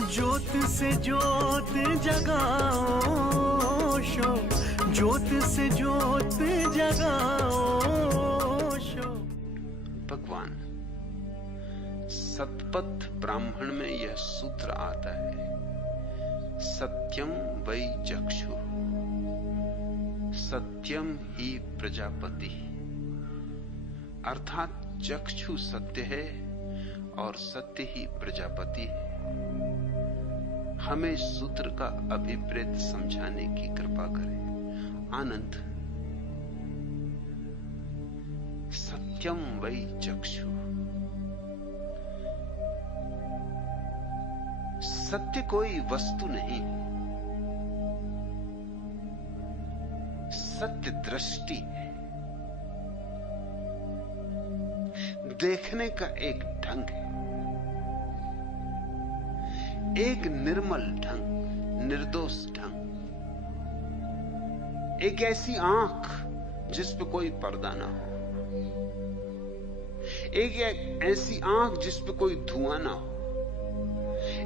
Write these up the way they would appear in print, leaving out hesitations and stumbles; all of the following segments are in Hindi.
ज्योत से ज्योत जगाओ शो, ज्योत से ज्योत जगाओ शो। भगवान सतपथ ब्राह्मण में यह सूत्र आता है, सत्यम वै चक्षु सत्यम ही प्रजापति। अर्थात चक्षु सत्य है और सत्य ही प्रजापति है। हमें सूत्र का अभिप्रेत समझाने की कृपा करें। आनंद, सत्यम वै चक्षु, सत्य कोई वस्तु नहीं, सत्य दृष्टि है, देखने का एक ढंग है, एक निर्मल ढंग, निर्दोष ढंग, एक ऐसी आंख जिस पे कोई पर्दा ना हो, एक ऐसी आंख जिस पे कोई धुआं ना हो,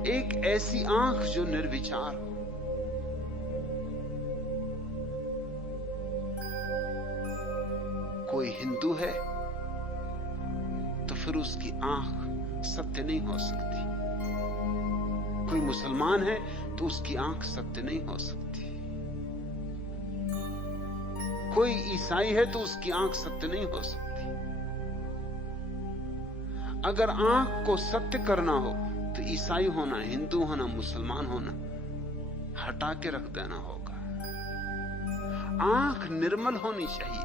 एक ऐसी आंख जो निर्विचार हो। कोई हिंदू है तो फिर उसकी आंख सत्य नहीं हो सकती, कोई मुसलमान है तो उसकी आंख सत्य नहीं हो सकती, कोई ईसाई है तो उसकी आंख सत्य नहीं हो सकती। अगर आंख को सत्य करना हो तो ईसाई होना, हिंदू होना, मुसलमान होना हटा के रख देना होगा। आंख निर्मल होनी चाहिए,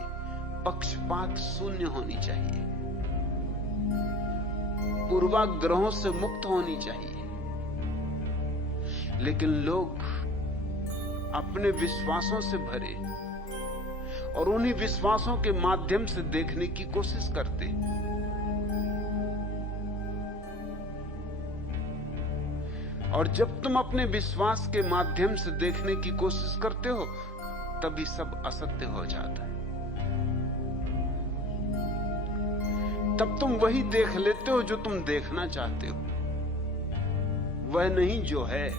पक्षपात शून्य होनी चाहिए, पूर्वाग्रहों से मुक्त होनी चाहिए। लेकिन लोग अपने विश्वासों से भरे और उन्हीं विश्वासों के माध्यम से देखने की कोशिश करते। और जब तुम अपने विश्वास के माध्यम से देखने की कोशिश करते हो तभी सब असत्य हो जाता है। तब तुम वही देख लेते हो जो तुम देखना चाहते हो, वह नहीं जो है,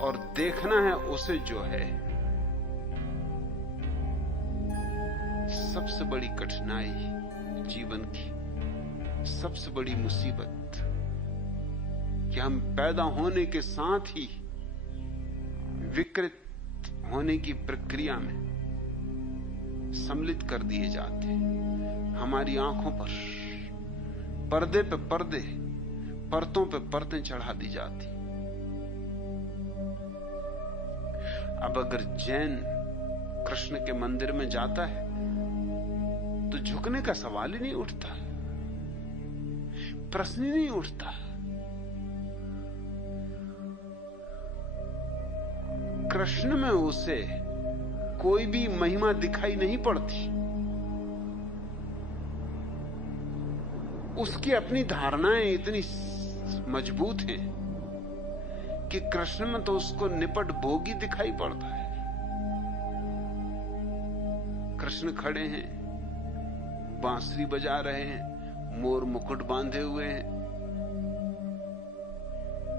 और देखना है उसे जो है। सबसे बड़ी कठिनाई जीवन की, सबसे बड़ी मुसीबत कि हम पैदा होने के साथ ही विकृत होने की प्रक्रिया में सम्मिलित कर दिए जाते हैं। हमारी आंखों पर पर्दे पे पर्दे, परतों पे परतें चढ़ा दी जाती। अब अगर जैन कृष्ण के मंदिर में जाता है तो झुकने का सवाल ही नहीं उठता, प्रश्न ही नहीं उठता। कृष्ण में उसे कोई भी महिमा दिखाई नहीं पड़ती, उसकी अपनी धारणाएं इतनी मजबूत हैं कि कृष्ण में तो उसको निपट भोगी दिखाई पड़ता है। कृष्ण खड़े हैं, बांसुरी बजा रहे हैं, मोर मुकुट बांधे हुए हैं,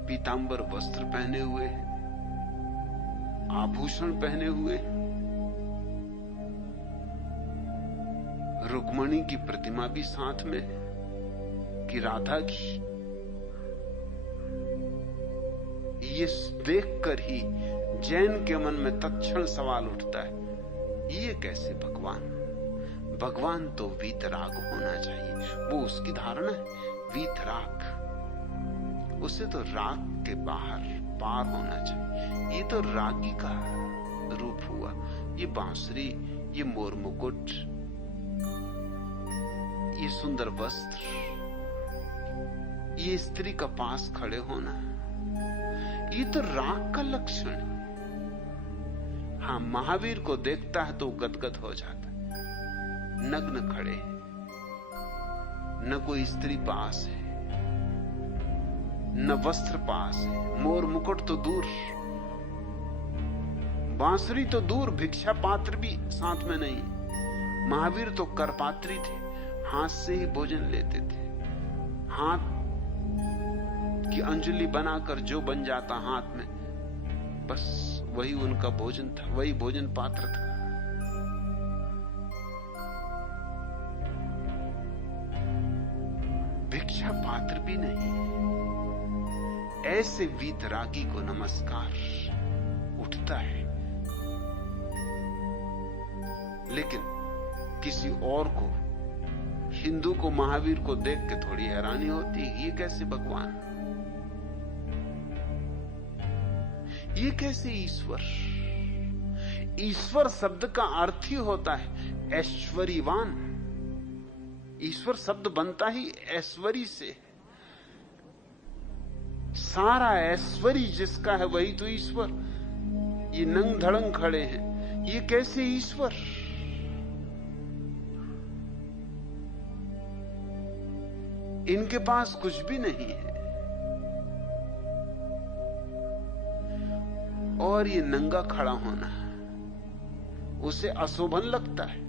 पीतांबर वस्त्र पहने हुए हैं, आभूषण पहने हुए, रुक्मणी की प्रतिमा भी साथ में है कि राधा की। ये देखकर ही जैन के मन में तत्क्षण सवाल उठता है, ये कैसे भगवान? भगवान तो वीतराग होना चाहिए, वो उसकी धारणा है, वीतराग। उसे तो राग के बाहर पार होना चाहिए। ये तो रागी का रूप हुआ, ये बांसुरी, ये मोर मुकुट, ये सुंदर वस्त्र, ये स्त्री का पास खड़े होना, ये तो राग का लक्षण है। हाँ, महावीर को देखता है तो गदगद हो जाता है। नग्न खड़े, न कोई स्त्री पास है, न वस्त्र पास है, मोर मुकुट तो दूर, बांसुरी तो दूर, भिक्षा पात्र भी साथ में नहीं। महावीर तो करपात्री थे, हाथ से ही भोजन लेते थे, हाथ की अंजलि बनाकर जो बन जाता हाथ में, बस वही उनका भोजन था, वही भोजन पात्र था। भिक्षा पात्र भी नहीं। ऐसे वीतरागी को नमस्कार उठता है। लेकिन किसी और को, हिंदू को महावीर को देख के थोड़ी हैरानी होती, ये कैसे भगवान, ये कैसे ईश्वर। ईश्वर शब्द का अर्थ ही होता है ऐश्वर्यवान। ईश्वर शब्द बनता ही ऐश्वर्य से। सारा ऐश्वर्य जिसका है वही तो ईश्वर। ये नंग धड़ंग खड़े हैं, ये कैसे ईश्वर। इनके पास कुछ भी नहीं है और ये नंगा खड़ा होना उसे अशोभन लगता है।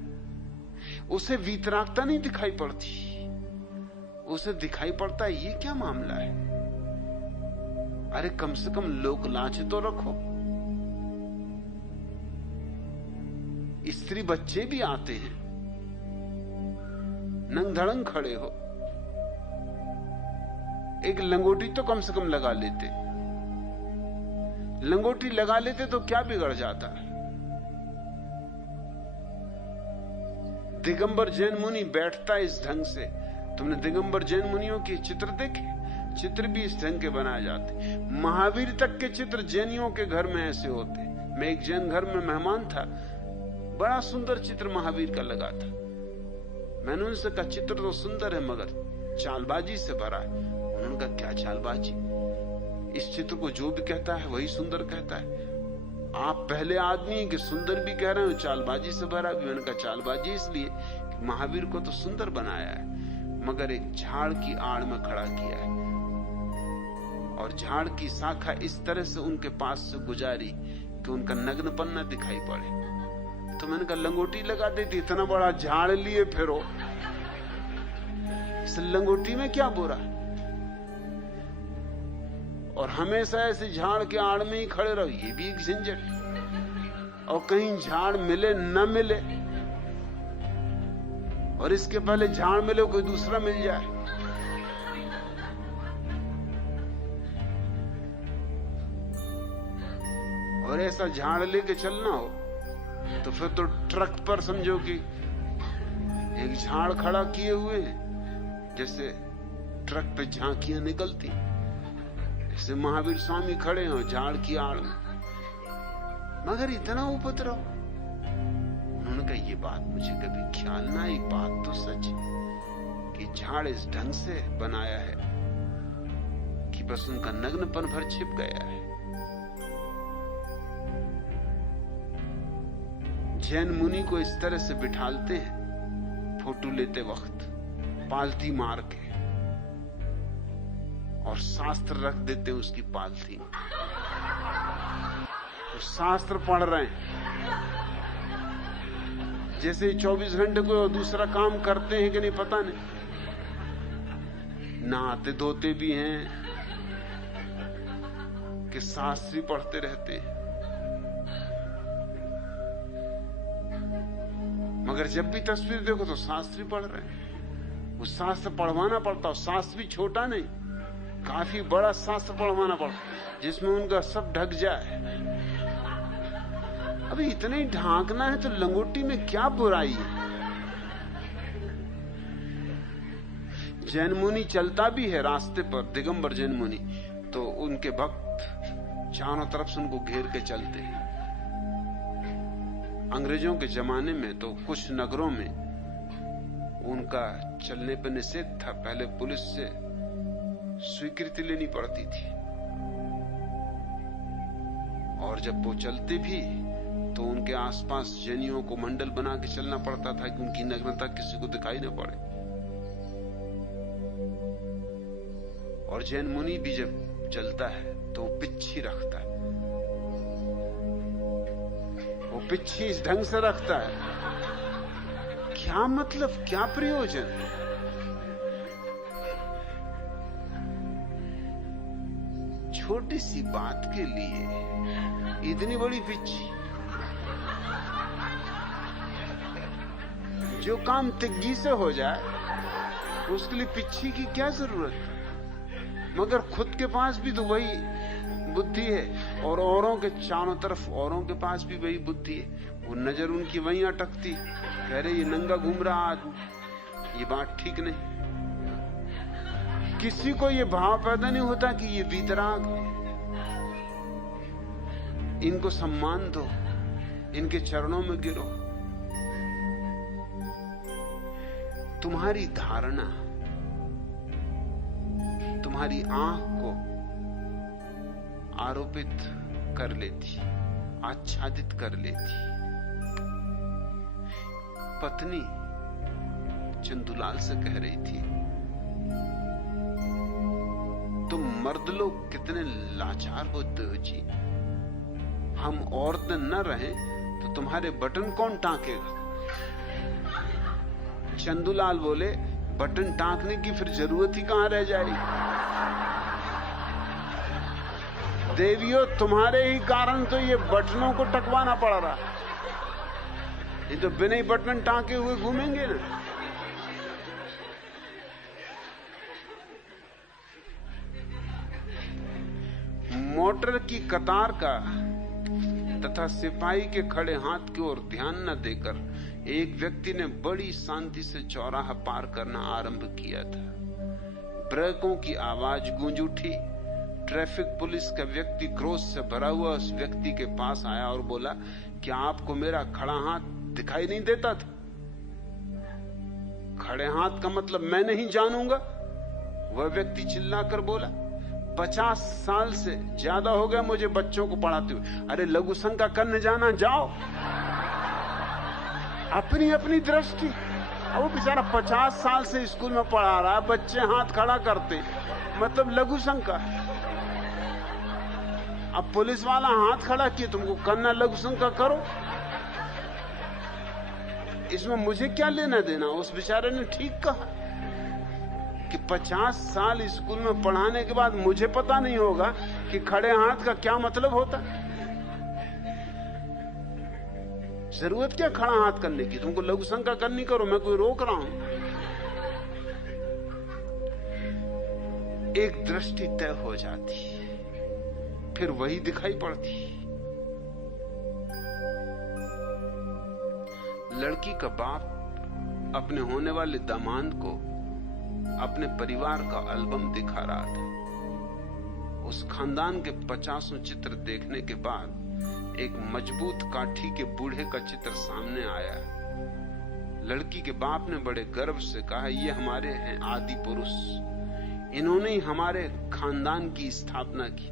उसे वीतरागता नहीं दिखाई पड़ती, उसे दिखाई पड़ता है ये क्या मामला है। अरे कम से कम लोक लाज तो रखो। स्त्री बच्चे भी आते हैं, नंग धड़ंग खड़े हो, एक लंगोटी तो कम से कम लगा लेते। लंगोटी लगा लेते तो क्या बिगड़ जाता है। दिगंबर जैन मुनि बैठता इस ढंग से। तुमने दिगंबर जैन मुनियों के चित्र देखे? चित्र भी इस ढंग के बनाए जाते। महावीर तक के चित्र जैनियों के घर में ऐसे होते। मैं एक जैन घर में मेहमान था, बड़ा सुंदर चित्र महावीर का लगा था। मैंने उनसे कहा चित्र तो सुंदर है मगर चालबाजी से भरा है। उन्होंने कहा क्या चालबाजी? इस चित्र को जो भी कहता है वही सुंदर कहता है। आप पहले आदमी कि सुंदर भी कह रहे हो, चालबाजी से भरा भी। मैंने कहा चालबाजी इसलिए कि महावीर को तो सुंदर बनाया है मगर एक झाड़ की आड़ में खड़ा किया है और झाड़ की शाखा इस तरह से उनके पास से गुजारी कि उनका नग्नपन न दिखाई पड़े। तो मैंने कहा लंगोटी लगा देती, इतना बड़ा झाड़ लिए फिरो, इस लंगोटी में क्या बुरा। और हमेशा ऐसे झाड़ के आड़ में ही खड़े रहो, ये भी एक झंझट। और कहीं झाड़ मिले न मिले, और इसके पहले झाड़ मिले कोई दूसरा मिल जाए। और ऐसा झाड़ लेके चलना हो तो फिर तो ट्रक पर समझो कि एक झाड़ खड़ा किए हुए हैं, जैसे ट्रक पे झांकियां निकलती, जैसे महावीर स्वामी खड़े हो झाड़ की आड़ में। मगर इतना उपद्रव। उन्होंने कहा ये बात मुझे कभी ख्याल ना आई। बात तो सच है कि झाड़ इस ढंग से बनाया है कि बस उनका नग्नपन भर छिप गया है। जैन मुनि को इस तरह से बिठालते हैं फोटो लेते वक्त, पालथी मार के, और शास्त्र रख देते हैं उसकी पालथी में। तो शास्त्र पढ़ रहे हैं जैसे 24 घंटे कोई दूसरा काम करते हैं कि नहीं पता नहीं। नहाते धोते भी हैं कि शास्त्री पढ़ते रहते हैं। मगर जब भी तस्वीर देखो तो शास्त्री पढ़ रहे हैं। वो शास्त्र पढ़वाना पड़ता है। शास्त्र भी छोटा नहीं, काफी बड़ा शास्त्र पढ़वाना पड़ता जिसमें उनका सब ढक जाए। अभी इतने ही ढांकना है तो लंगोटी में क्या बुराई है। जैन मुनि चलता भी है रास्ते पर, दिगंबर जैन मुनि, तो उनके भक्त चारों तरफ से उनको घेर के चलते हैं। अंग्रेजों के जमाने में तो कुछ नगरों में उनका चलने पर निषेध था। पहले पुलिस से स्वीकृति लेनी पड़ती थी, और जब वो चलते भी तो उनके आसपास जैनियों को मंडल बना के चलना पड़ता था कि उनकी नग्नता किसी को दिखाई न पड़े। और जैन मुनि भी जब चलता है तो वो पिच्छी रखता है। वो पिच्छी इस ढंग से रखता है, क्या मतलब, क्या प्रयोजन। छोटी सी बात के लिए इतनी बड़ी पिच्ची। जो काम तिग्गी से हो जाए उसके लिए पिच्ची की क्या जरूरत। मगर खुद के पास भी तो वही बुद्धि है और औरों के चारों तरफ औरों के पास भी वही बुद्धि है। वो नजर उनकी वहीं अटकती, कह रहे ये नंगा घूम रहा आदमी, ये बात ठीक नहीं। किसी को ये भाव पैदा नहीं होता कि ये वीतराग है। इनको सम्मान दो, इनके चरणों में गिरो। तुम्हारी धारणा तुम्हारी आंख को आरोपित कर लेती, आच्छादित कर लेती। पत्नी चंदूलाल से कह रही थी, तुम मर्द लोग कितने लाचार होते हो जी। हम औरतें न रहे तो तुम्हारे बटन कौन टांकेगा। चंदूलाल बोले, बटन टांकने की फिर जरूरत ही कहां रह जाएगी। देवियों, तुम्हारे ही कारण तो ये बटनों को टकवाना पड़ रहा। ये तो बिना ही बटन टांके हुए घूमेंगे ना। मोटर की कतार का तथा सिपाही के खड़े हाथ की ओर ध्यान न देकर एक व्यक्ति ने बड़ी शांति से चौराहा पार करना आरंभ किया था। ब्रेकों की आवाज गूंज उठी। ट्रैफिक पुलिस का व्यक्ति क्रोध से भरा हुआ उस व्यक्ति के पास आया और बोला, क्या आपको मेरा खड़ा हाथ दिखाई नहीं देता था? खड़े हाथ का मतलब मैं नहीं जानूंगा, वह व्यक्ति चिल्लाकर बोला। 50 साल से ज्यादा हो गया मुझे बच्चों को पढ़ाते हुए। अरे लघु शंका करने जाना जाओ, अपनी अपनी दृष्टि। अब वो बेचारा 50 साल से स्कूल में पढ़ा रहा है, बच्चे हाथ खड़ा करते, मतलब लघु शंका। अब पुलिस वाला हाथ खड़ा किए, तुमको करना लघु शंका करो, इसमें मुझे क्या लेना देना। उस बेचारे ने ठीक कहा कि 50 साल स्कूल में पढ़ाने के बाद मुझे पता नहीं होगा कि खड़े हाथ का क्या मतलब होता। जरूरत क्या खड़ा हाथ करने की, तुमको लघु शंका करनी करो, मैं कोई रोक रहा हूं। एक दृष्टि तय हो जाती, फिर वही दिखाई पड़ती। लड़की का बाप अपने होने वाले दामाद को अपने परिवार का एल्बम दिखा रहा था। उस खानदान के 50 चित्र देखने के बाद एक मजबूत काठी के बूढ़े का चित्र सामने आया। लड़की के बाप ने बड़े गर्व से कहा, ये हमारे हैं आदि पुरुष, इन्होंने ही हमारे खानदान की स्थापना की।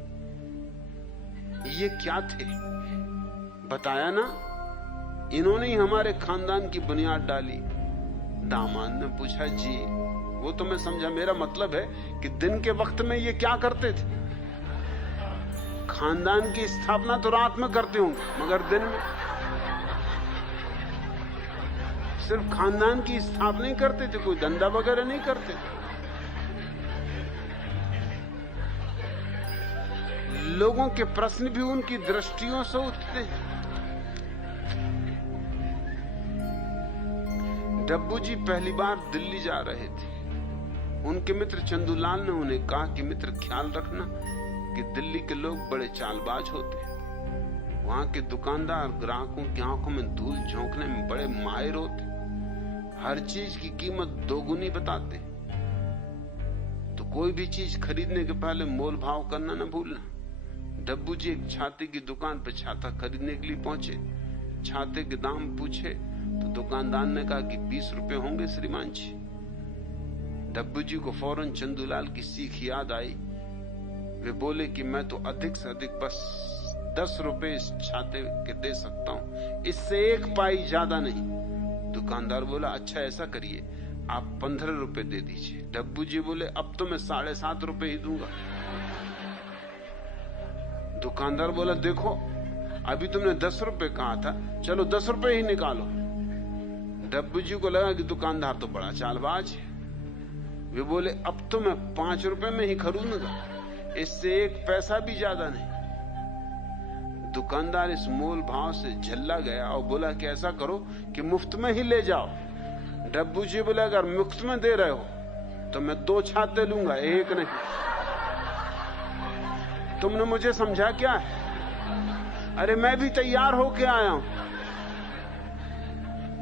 ये क्या थे बताया ना, इन्होंने ही हमारे खानदान की बुनियाद डाली। दामाद ने पूछा, जी वो तो मैं समझा, मेरा मतलब है कि दिन के वक्त में ये क्या करते थे। खानदान की स्थापना तो रात में करते होंगे, मगर दिन में सिर्फ खानदान की स्थापना ही करते थे, कोई धंधा वगैरह नहीं करते थे। लोगों के प्रश्न भी उनकी दृष्टियों से उठते हैं। डब्बू जी पहली बार दिल्ली जा रहे थे। उनके मित्र चंदूलाल ने उन्हें कहा कि मित्र, ख्याल रखना कि दिल्ली के लोग बड़े चालबाज होते हैं। वहां के दुकानदार ग्राहकों की आंखों में धूल झोंकने में बड़े माहिर होते, हर चीज की कीमत दोगुनी बताते। तो कोई भी चीज खरीदने के पहले मोल भाव करना न भूलना। डब्बू जी एक छाते की दुकान पर छाता खरीदने के लिए पहुंचे। छाते के दाम पूछे तो दुकानदार ने कहा कि 20 रुपए होंगे श्रीमान जी। डब्बू जी को फौरन चंदूलाल की सीख याद आई। वे बोले कि मैं तो अधिक से अधिक बस 10 रुपए इस छाते के दे सकता हूं, इससे 1 पाई ज्यादा नहीं। दुकानदार बोला, अच्छा ऐसा करिए, आप 15 रुपए दे दीजिए। डब्बू जी बोले, अब तो मैं 7.5 रुपए ही दूंगा। दुकानदार बोला, देखो अभी तुमने 10 रुपए कहा था, चलो 10 रुपए ही निकालो। डब्बू जी को लगा कि दुकानदार तो बड़ा चालबाज है। वे बोले, अब तो मैं 5 रुपए में ही खरीदूंगा, इससे एक पैसा भी ज्यादा नहीं। दुकानदार इस मोल भाव से झल्ला गया और बोला कि ऐसा करो कि मुफ्त में ही ले जाओ। डब्बू जी बोले अगर मुफ्त में दे रहे हो तो मैं 2 छाते लूंगा, 1 नहीं। तुमने मुझे समझा क्या है? अरे मैं भी तैयार होके आया हूं,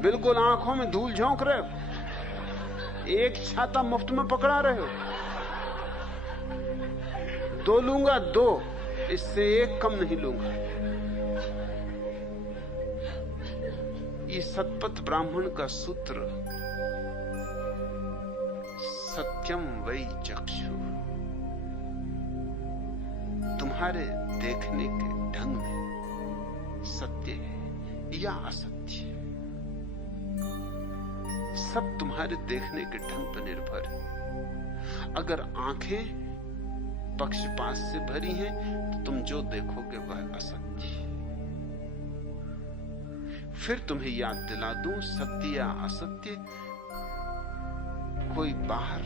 बिल्कुल आंखों में धूल झोंक रहे हो, 1 छाता मुफ्त में पकड़ा रहे हो। 2 लूंगा, 2, इससे 1 कम नहीं लूंगा। ये सतपथ ब्राह्मण का सूत्र, सत्यम वै चक्षु, तुम्हारे देखने के ढंग में सत्य है या असत्य, सब तुम्हारे देखने के ढंग पर निर्भर है। अगर आंखें पक्षपात से भरी हैं तो तुम जो देखोगे वह असत्य है। फिर तुम्हें याद दिला दूं, सत्य या असत्य कोई बाहर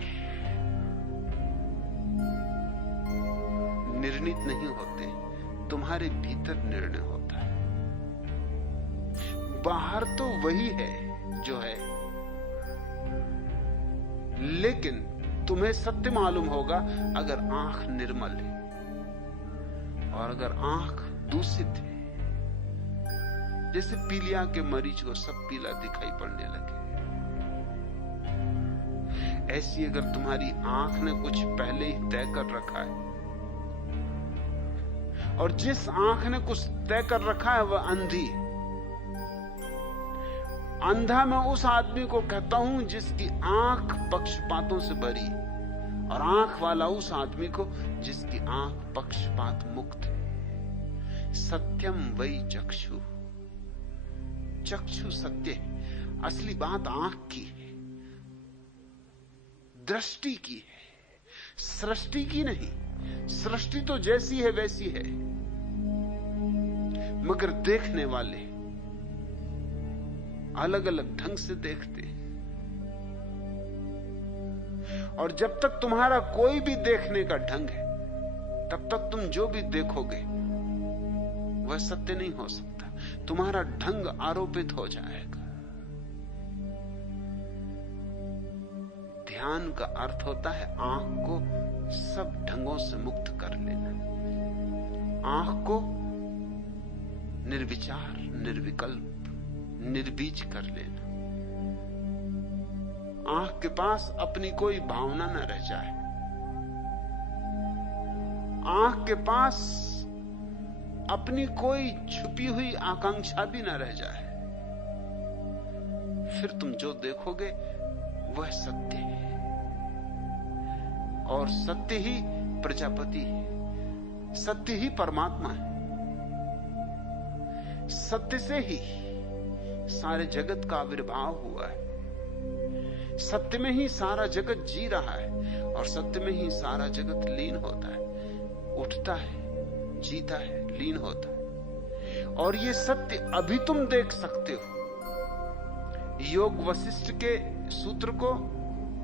निर्णित नहीं होते, तुम्हारे भीतर निर्णय होता है। बाहर तो वही है जो है, लेकिन तुम्हें सत्य मालूम होगा अगर आंख निर्मल है, और अगर आंख दूषित है, जैसे पीलिया के मरीज को सब पीला दिखाई पड़ने लगे, ऐसी अगर तुम्हारी आंख ने कुछ पहले ही तय कर रखा है, और जिस आंख ने कुछ तय कर रखा है वह अंधी। अंधा मैं उस आदमी को कहता हूं जिसकी आंख पक्षपातों से भरी, और आंख वाला उस आदमी को जिसकी आंख पक्षपात मुक्त है। सत्यम वै चक्षु, चक्षु सत्य है। असली बात आंख की है, दृष्टि की है, सृष्टि की नहीं। सृष्टि तो जैसी है वैसी है, मगर देखने वाले अलग अलग ढंग से देखते। और जब तक तुम्हारा कोई भी देखने का ढंग है, तब तक तुम जो भी देखोगे वह सत्य नहीं हो सकता। तुम्हारा ढंग आरोपित हो जाएगा। ध्यान का अर्थ होता है आंख को सब ढंगों से मुक्त कर लेना, आंख को निर्विचार, निर्विकल्प, निर्बीज कर लेना। आंख के पास अपनी कोई भावना न रह जाए, आंख के पास अपनी कोई छुपी हुई आकांक्षा भी न रह जाए। फिर तुम जो देखोगे वह सत्य है, और सत्य ही प्रजापति है, सत्य ही परमात्मा है। सत्य से ही सारे जगत का आविर्भाव हुआ है, सत्य में ही सारा जगत जी रहा है, और सत्य में ही सारा जगत लीन होता है, उठता है, जीता है, लीन होता है। और ये सत्य अभी तुम देख सकते हो। योग वशिष्ठ के सूत्र को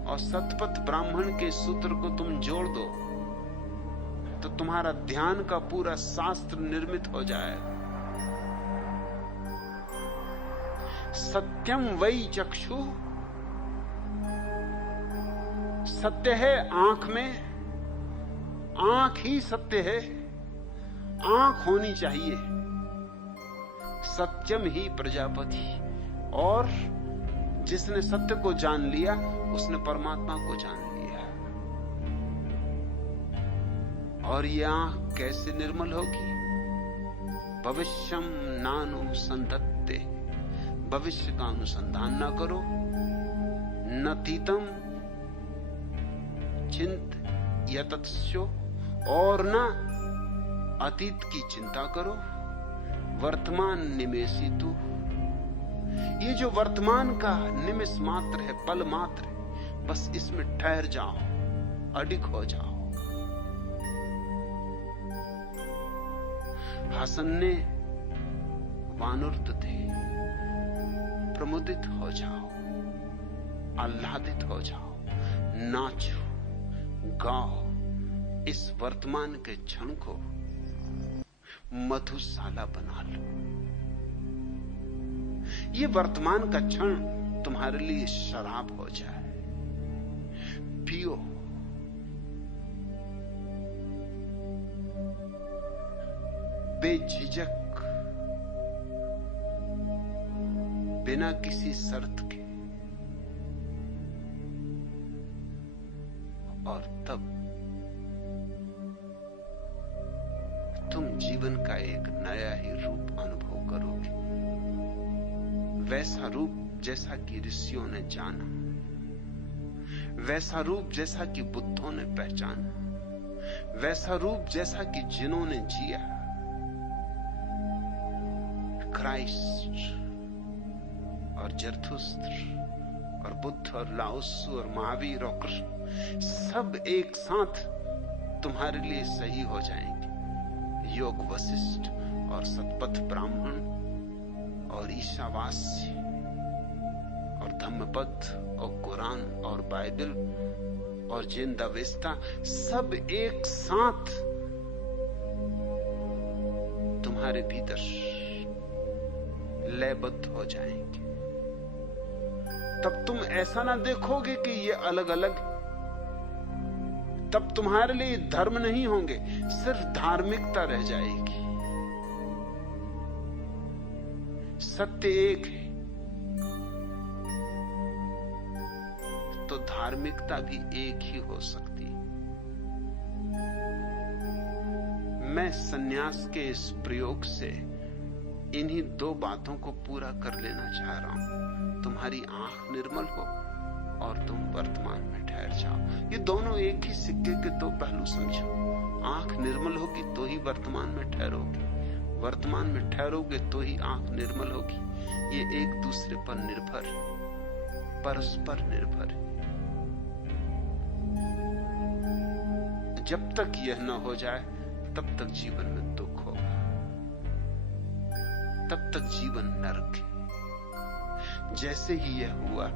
और सतपथ ब्राह्मण के सूत्र को तुम जोड़ दो तो तुम्हारा ध्यान का पूरा शास्त्र निर्मित हो जाएगा। सत्यम वै चक्षु, सत्य है आंख में, आंख ही सत्य है, आंख होनी चाहिए। सत्यम ही प्रजापति, और जिसने सत्य को जान लिया उसने परमात्मा को जान लिया। और यह आंख कैसे निर्मल होगी? भविष्यम नानु संधत्ते, भविष्य का अनुसंधान ना करो, नतीतम चिंत यतत्स्यो, और ना अतीत की चिंता करो, वर्तमान निमेषी तू। ये जो वर्तमान का निमिष मात्र है, पल मात्र है, बस इसमें ठहर जाओ, अडिग हो जाओ। हसन्ने वानुर्त थे, प्रमुदित हो जाओ, आह्लादित हो जाओ, नाचो, गाओ, इस वर्तमान के क्षण को मधुशाला बना लो। ये वर्तमान का क्षण तुम्हारे लिए शराब हो जाए, पियो। बेझिझक, बिना किसी शर्त के। और तब तुम जीवन का एक नया ही रूप अनुभव करोगे, वैसा रूप जैसा कि ऋषियों ने जाना, वैसा रूप जैसा कि बुद्धों ने पहचाना, वैसा रूप जैसा कि जिन्होंने जिया। क्राइस्ट और जरथुस्त्र और बुद्ध और लाओत्सु और महावीर और कृष्ण सब एक साथ तुम्हारे लिए सही हो जाएंगे। योग वशिष्ठ और सतपथ ब्राह्मण और ईशावास्य और धम्मपद और कुरान और बाइबल और जिंदावेस्ता सब एक साथ तुम्हारे भीतर लयबद्ध हो जाएंगे। तब तुम ऐसा ना देखोगे कि ये अलग अलग, तब तुम्हारे लिए धर्म नहीं होंगे, सिर्फ धार्मिकता रह जाएगी। सत्य एक है तो धार्मिकता भी एक ही हो सकती है। मैं सन्यास के इस प्रयोग से इन्हीं दो बातों को पूरा कर लेना चाह रहा हूं। तुम्हारी आंख निर्मल हो और तुम वर्तमान में ठहर जाओ। ये दोनों एक ही सिक्के के दो पहलू समझो। आंख निर्मल होगी तो ही वर्तमान में ठहरोगे, वर्तमान में ठहरोगे तो ही आंख निर्मल होगी। ये एक दूसरे पर निर्भर, परस्पर निर्भर है। जब तक यह न हो जाए तब तक जीवन में दुख होगा, तब तक जीवन नरक है। जैसे ही यह हुआ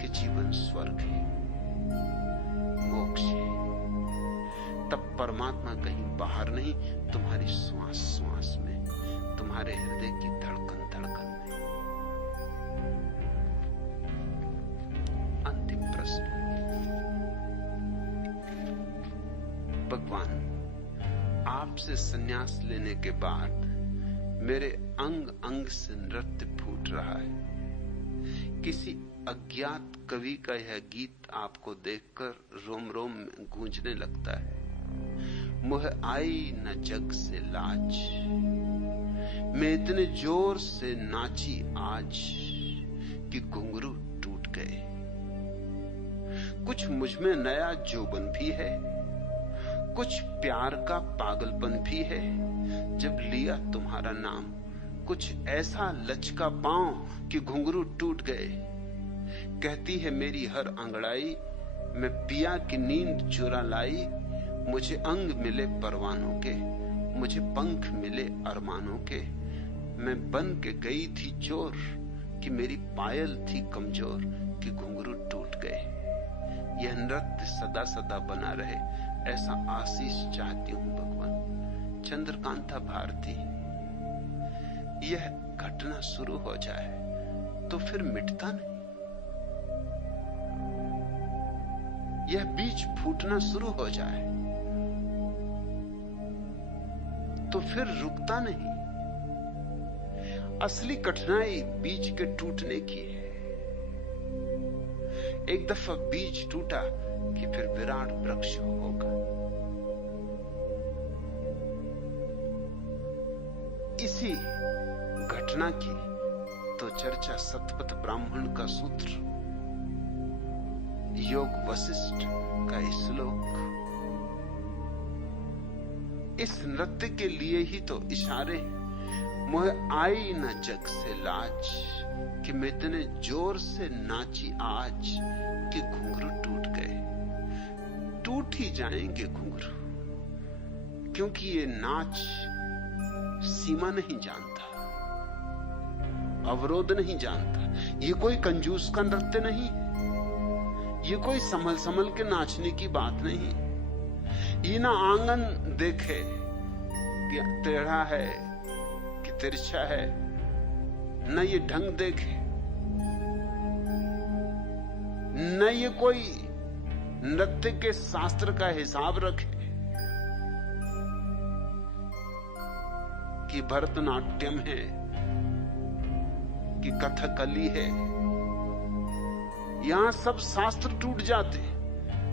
कि जीवन स्वर्ग है, मोक्ष है, तब परमात्मा कहीं बाहर नहीं, तुम्हारी श्वास श्वास में, तुम्हारे हृदय की धड़कन धड़कन में। अंतिम प्रश्न। भगवान, आपसे संन्यास लेने के बाद मेरे अंग अंग से नृत्य फूट रहा है। किसी अज्ञात कवि का यह गीत आपको देखकर रोम रोम में गूंजने लगता है। मुझे आई न जग से लाज, मैं इतने जोर से नाची आज कि घुंघरू टूट गए। कुछ मुझ में नया जोबन भी है, कुछ प्यार का पागलपन भी है। जब लिया तुम्हारा नाम, कुछ ऐसा लचका पांव कि घुंघरू टूट गए। कहती है मेरी हर अंगड़ाई, मैं पिया की नींद चुरा लाई। मुझे अंग मिले परवानों के, मुझे पंख मिले अरमानों के। मैं बन के गई थी चोर कि मेरी पायल थी कमजोर कि घुंघरू टूट गए। यह नृत्य सदा सदा बना रहे, ऐसा आशीष चाहती हूं भगवान। चंद्रकांता भारती। यह घटना शुरू हो जाए तो फिर मिटता नहीं, यह बीज फूटना शुरू हो जाए तो फिर रुकता नहीं। असली कठिनाई बीज के टूटने की है। एक दफा बीज टूटा कि फिर विराट वृक्ष होगा। इसी घटना की तो चर्चा सतपथ ब्राह्मण का सूत्र, योग वशिष्ठ का श्लोक, इस नृत्य के लिए ही तो इशारे। मुझे आई न जग से लाज कि मैं इतने जोर से नाची आज कि घुंघरू टूट गए। टूट ही जाएंगे घुंघरू, क्योंकि ये नाच सीमा नहीं जानता, अवरोध नहीं जानता। ये कोई कंजूस का नृत्य नहीं, ये कोई संभल संभल के नाचने की बात नहीं। ये ना आंगन देखे कि टेढ़ा है कि तिरछा है, न ये ढंग देखे, न ये कोई नृत्य के शास्त्र का हिसाब रखे कि भरतनाट्यम है कि कथकली है। यहां सब शास्त्र टूट जाते,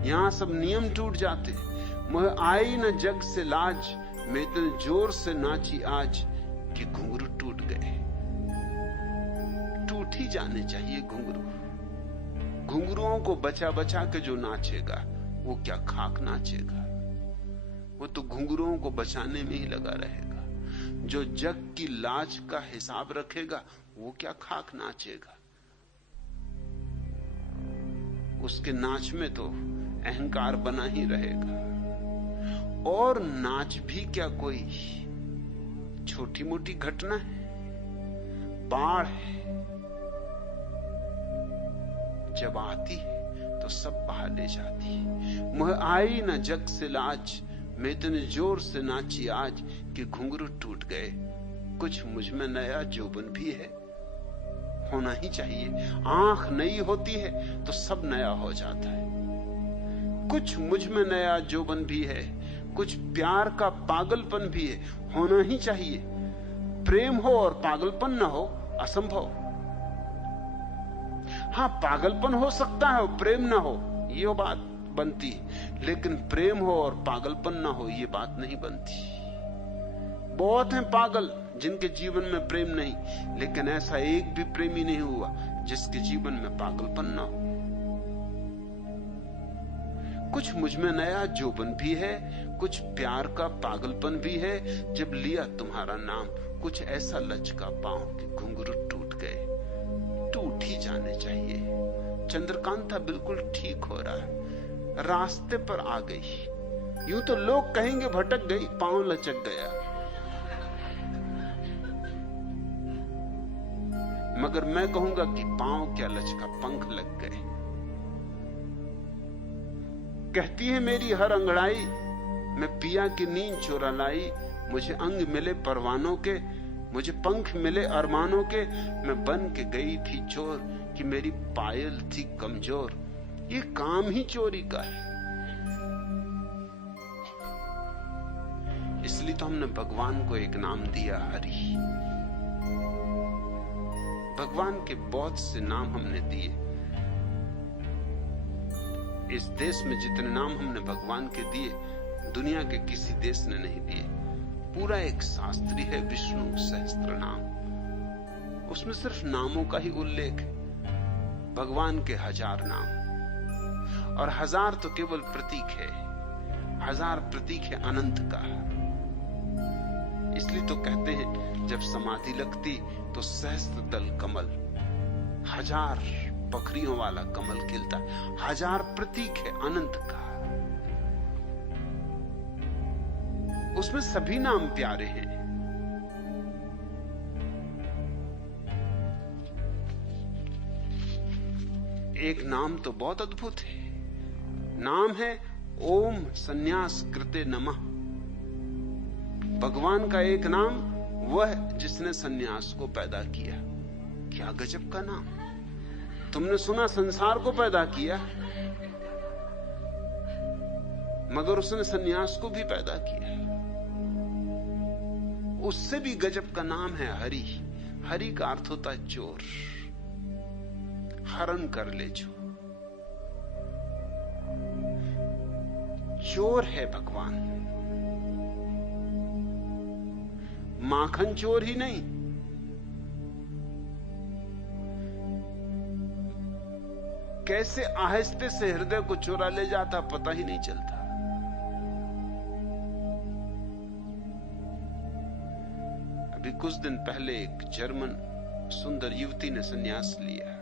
यहां सब नियम टूट जाते। मोह आई न जग से लाज, मैं इतने जोर से नाची आज कि घुंघरू टूट गए। टूट ही जाने चाहिए घुंघरू। घुंघरुओं को बचा बचा के जो नाचेगा वो क्या खाक नाचेगा। वो तो घुंघरुओं को बचाने में ही लगा रहेगा। जो जग की लाज का हिसाब रखेगा वो क्या खाक नाचेगा। उसके नाच में तो अहंकार बना ही रहेगा। और नाच भी क्या कोई छोटी मोटी घटना है, बाढ़ है। जब आती है तो सब बहा ले जाती है। मुझे आई न जग से लाज, मैं इतने जोर से नाची आज कि घुंघरू टूट गए। कुछ मुझ में नया जोबन भी है, होना ही चाहिए। आंख नई होती है तो सब नया हो जाता है। कुछ मुझ में नया जोबन भी है, कुछ प्यार का पागलपन भी है, होना ही चाहिए। प्रेम हो और पागलपन न हो असंभव। हाँ, पागलपन हो सकता है और प्रेम ना हो, ये बात बनती है। लेकिन प्रेम हो और पागलपन ना हो, ये बात नहीं बनती। बहुत हैं पागल जिनके जीवन में प्रेम नहीं, लेकिन ऐसा एक भी प्रेमी नहीं हुआ जिसके जीवन में पागलपन ना हो। कुछ मुझ में नया जोबन भी है, कुछ प्यार का पागलपन भी है। जब लिया तुम्हारा नाम, कुछ ऐसा लचका पांव कि घुंघरू टूट गए। टूट ही जाने चाहिए। चंद्रकांता बिल्कुल ठीक हो रहा है, रास्ते पर आ गई। यूं तो लोग कहेंगे भटक गई, पांव लचक गया। मगर मैं कहूंगा कि पांव क्या लचका, पंख लग गए। कहती है मेरी हर अंगड़ाई, मैं पिया की नींद चुरा लाई। मुझे अंग मिले परवानों के, मुझे पंख मिले अरमानों के। मैं बन के गई थी चोर कि मेरी पायल थी कमजोर। ये काम ही चोरी का है। इसलिए तो हमने भगवान को एक नाम दिया, हरि। भगवान के बहुत से नाम हमने दिए। इस देश में जितने नाम हमने भगवान के दिए, दुनिया के किसी देश ने नहीं दिए। पूरा एक शास्त्री है विष्णु सहस्त्र नाम, उसमें सिर्फ नामों का ही उल्लेख है। भगवान के 1000 नाम, और 1000 तो केवल प्रतीक है। 1000 प्रतीक है अनंत का। इसलिए तो कहते हैं जब समाधि लगती तो सहस्त्र दल कमल, 1000 बकरियों वाला कमल खिलता। 1000 प्रतीक है अनंत का। उसमें सभी नाम प्यारे हैं। एक नाम तो बहुत अद्भुत है। नाम है ओम संन्यास कृते नमः। भगवान का एक नाम, वह जिसने संन्यास को पैदा किया। क्या गजब का नाम। तुमने सुना संसार को पैदा किया, मगर उसने संन्यास को भी पैदा किया। उससे भी गजब का नाम है हरि। हरि का अर्थ होता है चोर, हरण कर ले जो। चोर है भगवान। माखन चोर ही नहीं, कैसे आहिस्ते से हृदय को चुरा ले जाता पता ही नहीं चलता। अभी कुछ दिन पहले एक जर्मन सुंदर युवती ने संन्यास लिया।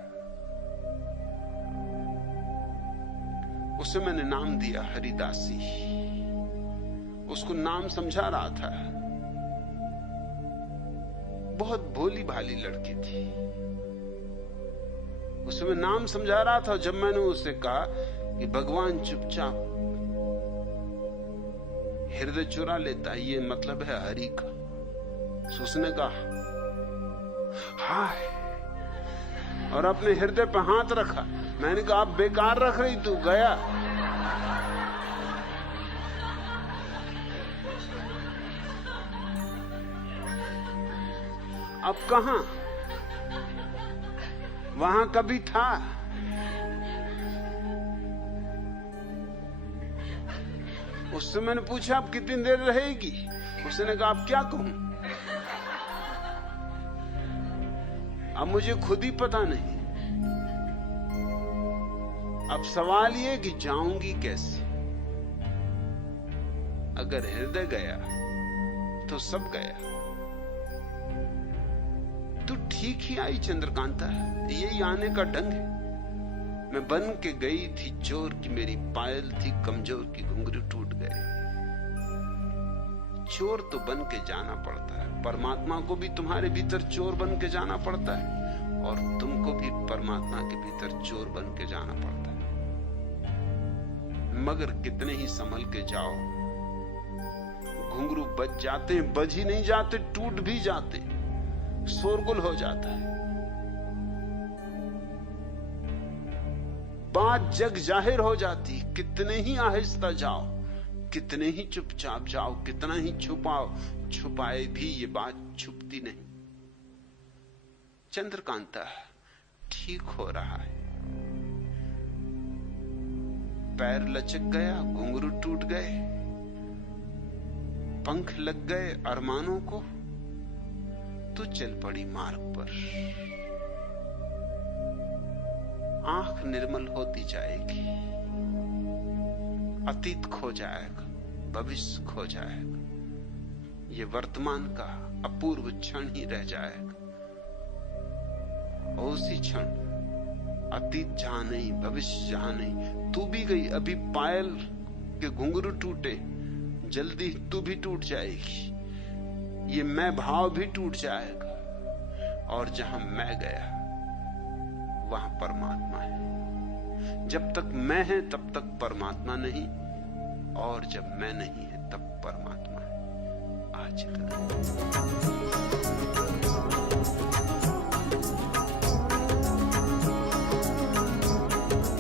उसे मैंने नाम दिया हरिदासी। उसको नाम समझा रहा था। बहुत भोली भाली लड़की थी। उसे मैं नाम समझा रहा था। जब मैंने उससे कहा कि भगवान चुपचाप हृदय चुरा लेता है, ये मतलब है हरि का। उसने कहा हाय, और अपने हृदय पर हाथ रखा। मैंने कहा आप बेकार रख रही, तू गया। अब कहां, वहां कभी था। उससे मैंने पूछा आप कितनी देर रहेगी? उसने कहा आप क्या कहूं, अब मुझे खुद ही पता नहीं। अब सवाल ये कि जाऊंगी कैसे? अगर हृदय गया तो सब गया। तो ठीक ही आई चंद्रकांता, यही आने का ढंग है। मैं बन के गई थी चोर की, मेरी पायल थी कमजोर की, घुंघरू टूट गए। चोर तो बन के जाना पड़ता है, परमात्मा को भी तुम्हारे भीतर चोर बन के जाना पड़ता है, और तुमको भी परमात्मा के भीतर चोर बन के जाना पड़ता है। मगर कितने ही संभल के जाओ, घुंघरू बज जाते हैं, बज ही नहीं जाते, टूट भी जाते, शोरगुल हो जाता है। बात जग जाहिर हो जाती। कितने ही आहिस्ता जाओ, कितने ही चुपचाप जाओ, कितना ही छुपाओ, छुपाए भी ये बात छुपती नहीं। चंद्रकांता ठीक हो रहा है। पैर लचक गया, घुंघरू टूट गए, पंख लग गए अरमानों को, तो चल पड़ी मार्ग पर। आंख निर्मल होती जाएगी, अतीत खो जाएगा, भविष्य खो जाएगा, ये वर्तमान का अपूर्व क्षण ही रह जाएगा। और उसी क्षण अतीत जहां नहीं, भविष्य जहां नहीं, तू भी गई। अभी पायल के घुंघरू टूटे, जल्दी तू भी टूट जाएगी, ये मैं भाव भी टूट जाएगा। और जहां मैं गया वहां परमात्मा है। जब तक मैं है तब तक परमात्मा नहीं, और जब मैं नहीं है तब परमात्मा है। आज इतना।